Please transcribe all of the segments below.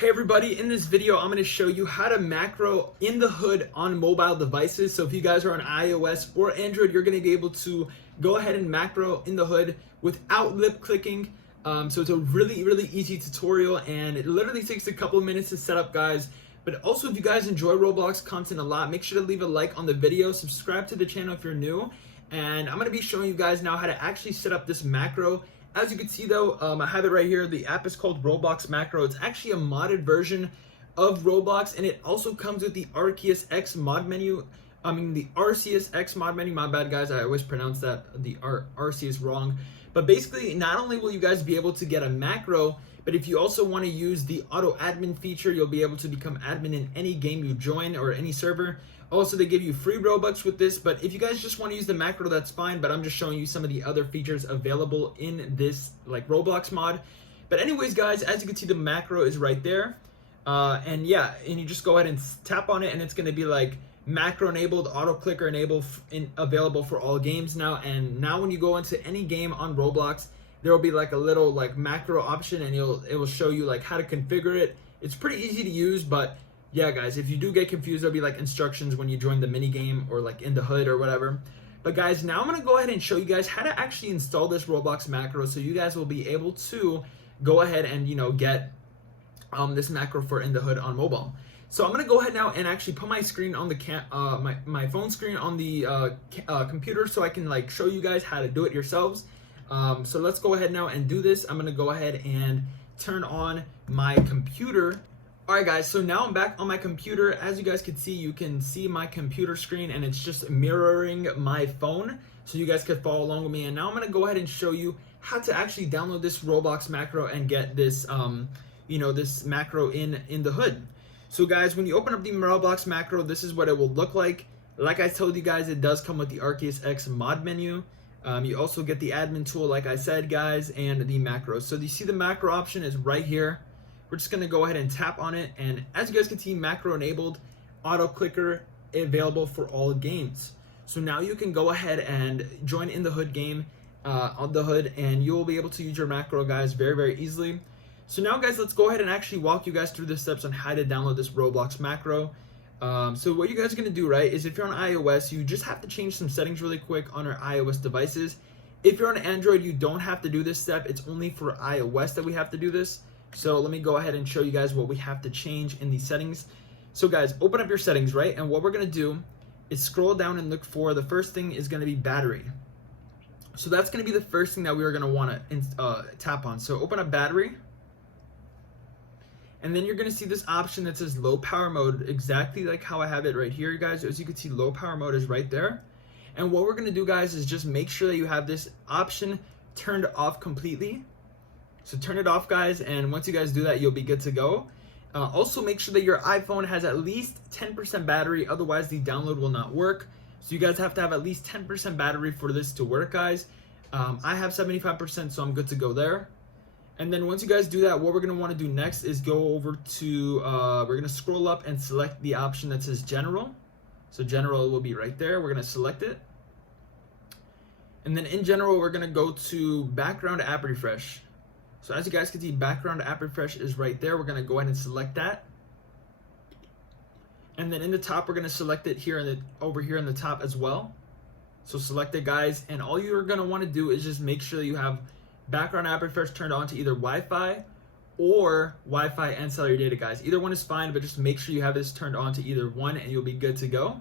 Hey everybody, in this video I'm going to show you how to macro in the hood on mobile devices. So if you guys are on iOS or Android, you're going to be able to go ahead and macro in the hood without lip clicking. So it's a really easy tutorial and it literally takes a couple of minutes to set up, guys. But also, if you guys enjoy Roblox content a lot, make sure to leave a like on the video, subscribe to the channel if you're new, and I'm going to be showing you guys now how to actually set up this macro. As you can see though, I have it right here. The app is called Roblox Macro. It's actually a modded version of Roblox, and it also comes with the RCSX mod menu. The RCSX mod menu. My bad, guys. I always pronounce that the RC is wrong. But basically, not only will you guys be able to get a macro, but if you also want to use the auto admin feature, you'll be able to become admin in any game you join or any server. Also, they give you free Robux with this, but if you guys just want to use the macro, that's fine, but I'm just showing you some of the other features available in this Roblox mod. But anyways, guys, as you can see, the macro is right there. And you just go ahead and tap on it, and it's going to be like macro enabled, auto clicker enabled, available for all games now. And now when you go into any game on Roblox, there will be like a little macro option, and it will show you how to configure it. It's pretty easy to use, but yeah, guys, if you do get confused, there'll be instructions when you join the mini game or in the hood or whatever. But guys, now I'm gonna go ahead and show you guys how to actually install this Roblox macro, so you guys will be able to go ahead and get this macro for in the hood on mobile. So I'm gonna go ahead now and actually put my screen on the my phone screen on the computer, so I can show you guys how to do it yourselves. So let's go ahead now and do this. I'm gonna go ahead and turn on my computer. Alright guys, so now I'm back on my computer. As you guys can see my computer screen, and it's just mirroring my phone, so you guys could follow along with me. And now I'm going to go ahead and show you how to actually download this Roblox macro and get this this macro in the hood. So guys, when you open up the Roblox macro, this is what it will look like. Like I told you guys, it does come with the RCSX mod menu. You also get the admin tool, like I said, guys, and the macro. So you see the macro option is right here. We're just going to go ahead and tap on it, and as you guys can see, macro enabled, auto clicker available for all games. So now you can go ahead and join in the hood game on the hood, and you will be able to use your macro, guys, very easily. So now, guys, let's go ahead and actually walk you guys through the steps on how to download this Roblox macro. So what you guys are going to do, right, is if you're on iOS, you just have to change some settings really quick on our iOS devices. If you're on Android, you don't have to do this step. It's only for iOS that we have to do this. So let me go ahead and show you guys what we have to change in these settings. So guys, open up your settings, right? And what we're going to do is scroll down and look for, the first thing is going to be battery. So that's going to be the first thing that we are going to want to tap on. So open up battery. And then you're going to see this option that says low power mode, exactly like how I have it right here, guys. As you can see, low power mode is right there. And what we're going to do, guys, is just make sure that you have this option turned off completely. So turn it off, guys, and once you guys do that, you'll be good to go. Also, make sure that your iPhone has at least 10% battery, otherwise the download will not work. So you guys have to have at least 10% battery for this to work, guys. I have 75%, so I'm good to go there. And then once you guys do that, what we're going to want to do next is go over to, we're going to scroll up and select the option that says General. So General will be right there. We're going to select it. And then in General, we're going to go to Background App Refresh. So as you guys can see, background app refresh is right there. We're going to go ahead and select that. And then in the top, we're going to select it here over here in the top as well. So select it, guys. And all you're going to want to do is just make sure that you have background app refresh turned on to either Wi-Fi or Wi-Fi and cellular data, guys. Either one is fine, but just make sure you have this turned on to either one and you'll be good to go.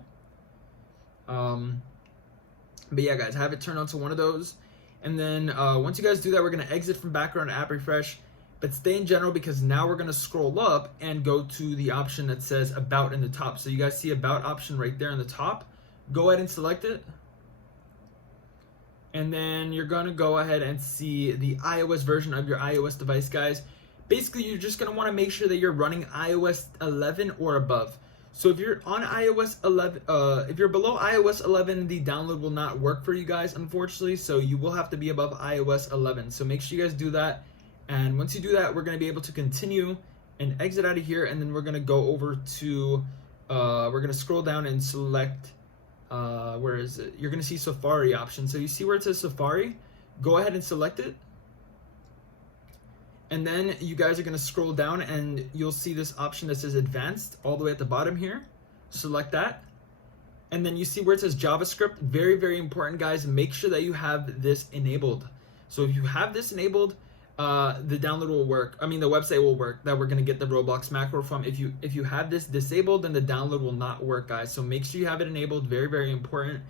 But yeah, guys, have it turned on to one of those. And then once you guys do that, we're going to exit from background app refresh, but stay in general, because now we're going to scroll up and go to the option that says about in the top. So you guys see about option right there in the top. Go ahead and select it. And then you're going to go ahead and see the iOS version of your iOS device, guys. Basically, you're just going to want to make sure that you're running iOS 11 or above. So if you're on iOS 11, if you're below iOS 11, the download will not work for you guys, unfortunately. So you will have to be above iOS 11. So make sure you guys do that. And once you do that, we're going to be able to continue and exit out of here. And then we're going to go over to, we're going to scroll down and select, where is it? You're going to see Safari option. So you see where it says Safari? Go ahead and select it. And then you guys are gonna scroll down and you'll see this option that says advanced all the way at the bottom here. Select that. And then you see where it says JavaScript. Very, very important, guys. Make sure that you have this enabled. So if you have this enabled, the download will work. I mean, the website will work that we're gonna get the Roblox macro from. If you have this disabled, then the download will not work, guys. So make sure you have it enabled. Very, very important.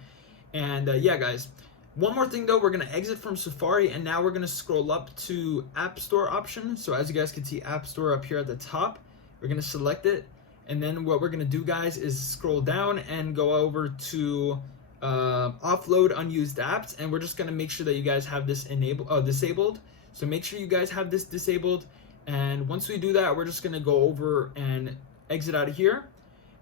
And yeah, guys. One more thing though, we're gonna exit from Safari and now we're gonna scroll up to App Store option. So as you guys can see, App Store up here at the top, we're gonna select it. And then what we're gonna do, guys, is scroll down and go over to offload unused apps. And we're just gonna make sure that you guys have this disabled. So make sure you guys have this disabled. And once we do that, we're just gonna go over and exit out of here.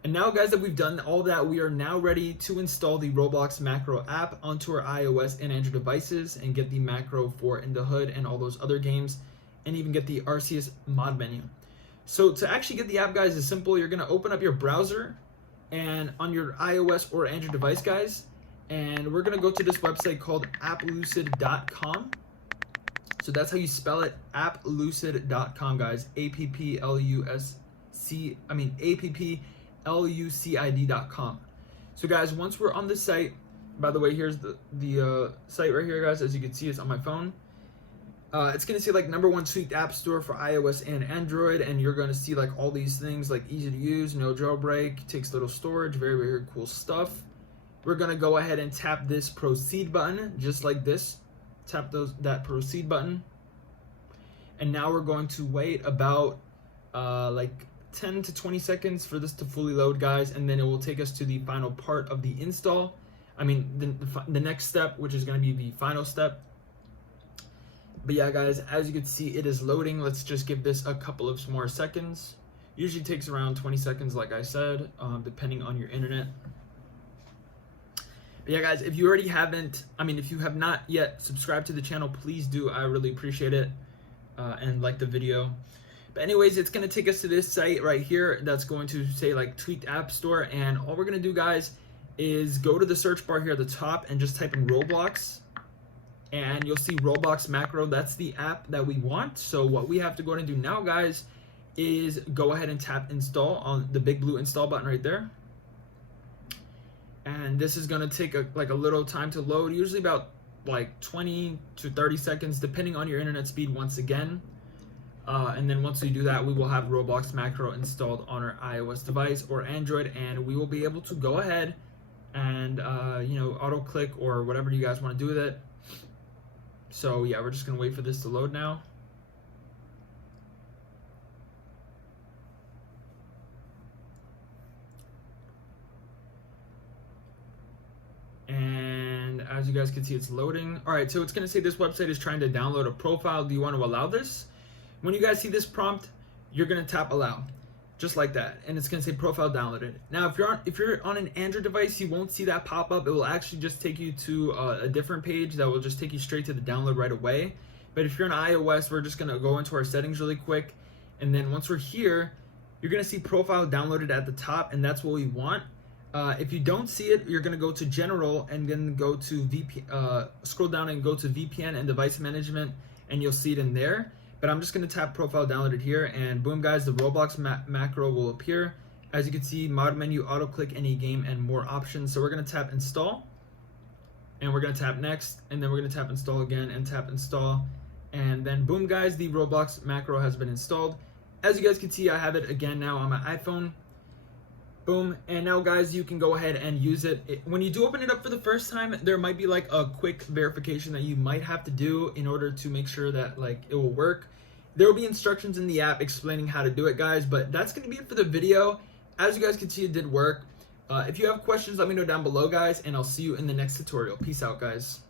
And now, guys, that we've done all that, we are now ready to install the Roblox macro app onto our iOS and Android devices and get the macro for In the Hood and all those other games, and even get the RCS mod menu. So to actually get the app, guys, is simple. You're gonna open up your browser and on your iOS or Android device, guys, and we're gonna go to this website called applucid.com. So that's how you spell it, applucid.com, guys. AppLucid.com. So guys, once we're on the site, by the way, here's the site right here, guys. As you can see, it's on my phone. It's gonna say like #1 tweaked app store for iOS and Android, and you're gonna see like all these things like easy to use, no jailbreak, takes little storage, very, very cool stuff. We're gonna go ahead and tap this proceed button, just like this. Tap that proceed button, and now we're going to wait about like 10 to 20 seconds for this to fully load, guys, and then it will take us to the final part of the install. I mean, the next step, which is going to be the final step. But yeah, guys, as you can see, it is loading. Let's just give this a couple of more seconds. Usually takes around 20 seconds, like I said, depending on your internet. But yeah, guys, if you have not yet subscribed to the channel, please do. I really appreciate it, and like the video. But anyways, it's gonna take us to this site right here that's going to say like tweaked app store, and all we're gonna do, guys, is go to the search bar here at the top and just type in Roblox, and you'll see Roblox macro. That's the app that we want. So what we have to go ahead and do now, guys, is go ahead and tap install on the big blue install button right there. And this is gonna take a little time to load, usually about like 20 to 30 seconds, depending on your internet speed once again. And then once we do that, we will have Roblox macro installed on our iOS device or Android, and we will be able to go ahead and auto click or whatever you guys want to do with it. So yeah, we're just gonna wait for this to load now. And as you guys can see, it's loading. All right, so it's gonna say this website is trying to download a profile. Do you want to allow this? When you guys see this prompt, you're gonna tap allow, just like that, and it's gonna say profile downloaded. Now, if you're on an Android device, you won't see that pop up. It will actually just take you to a different page that will just take you straight to the download right away. But if you're on iOS, we're just gonna go into our settings really quick, and then once we're here, you're gonna see profile downloaded at the top, and that's what we want. If you don't see it, you're gonna go to general and then go to scroll down and go to VPN and device management, and you'll see it in there. But I'm just gonna tap profile downloaded here, and boom, guys, the Roblox macro will appear. As you can see, mod menu, auto click any game, and more options. So we're gonna tap install, and we're gonna tap next, and then we're gonna tap install again and tap install, and then boom, guys, the Roblox macro has been installed. As you guys can see, I have it again now on my iPhone. Boom, and now, guys, you can go ahead and use it. When you do open it up for the first time, there might be like a quick verification that you might have to do in order to make sure that like it will work. There will be instructions in the app explaining how to do it, guys, but that's gonna be it for the video. As you guys can see, it did work. If you have questions, let me know down below, guys, and I'll see you in the next tutorial. Peace out, guys.